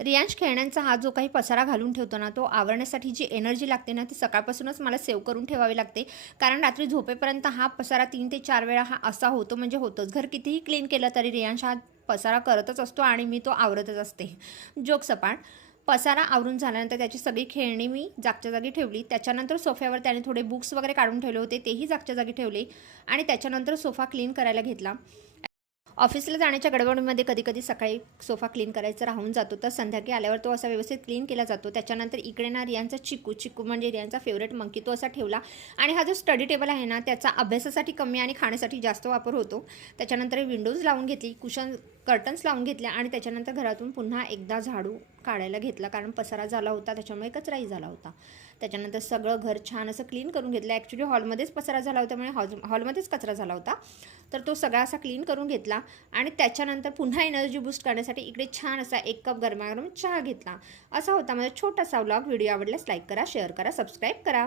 रियांश खेळण्यांचा हा जो काही पसारा घालून ठेवतो ना, तो आवरण्यासाठी जी एनर्जी लागते ना, ती सकाळपासूनच मला सेव्ह करून ठेवावी लागते. कारण रात्री झोपेपर्यंत हा पसारा 3 ते 4 वेळा हा असा होतो म्हणजे होतोच. घर कितीही क्लीन केलं तरी रियांश हा पसारा करतच असतो आणि मी तो आवरतच असते. जोक सपाट. पसारा आवरून झाल्यानंतर त्याची सगळी खेळणी मी जागच्या जागी ठेवली. त्याच्यानंतर सोफ्यावर त्याने थोडे बुक्स वगैरे काढून ठेवले होते, तेही जागच्या जागी ठेवले आणि त्याच्यानंतर सोफा क्लीन करायला घेतला. ऑफिसला जाण्याच्या गडबडीमध्ये कधी-कधी सकाळी सोफा क्लीन करायचा राहून जातो, तर संध्याकाळी आल्यावर तो असा व्यवस्थित क्लीन केला जातो. त्याच्यानंतर इकडे ना रियांचा चिकू म्हणजे रियांचा फेवरेट मंकी तो असा ठेवला आणि हा जो स्टडी टेबल आहे ना, त्याचा अभ्यासासाठी कमी आणि खाण्यासाठी जास्त वापर होतो. त्याच्यानंतर विंडोज लावून घेतली, कर्टन्स लावून घेतल्या आणि त्याच्यानंतर घरातून पुन्हा एकदा झाडू काढायला घेतला, कारण पसारा झाला होता, त्याच्यामुळे कचराही झाला होता. त्याच्यानंतर सगळं घर छान असं क्लीन करून घेतलं. ॲक्च्युली हॉलमध्येच पसारा झाला होता, त्यामुळे हॉलमध्येच कचरा झाला होता, तर तो सगळा असा क्लीन करून घेतला आणि त्याच्यानंतर पुन्हा एनर्जी बूस्ट करण्यासाठी इकडे छान असा 1 कप गरमागरम चहा घेतला. असा होता माझा छोटासा व्लॉग. व्हिडिओ आवडल्यास लाईक करा, शेअर करा, सबस्क्राईब करा.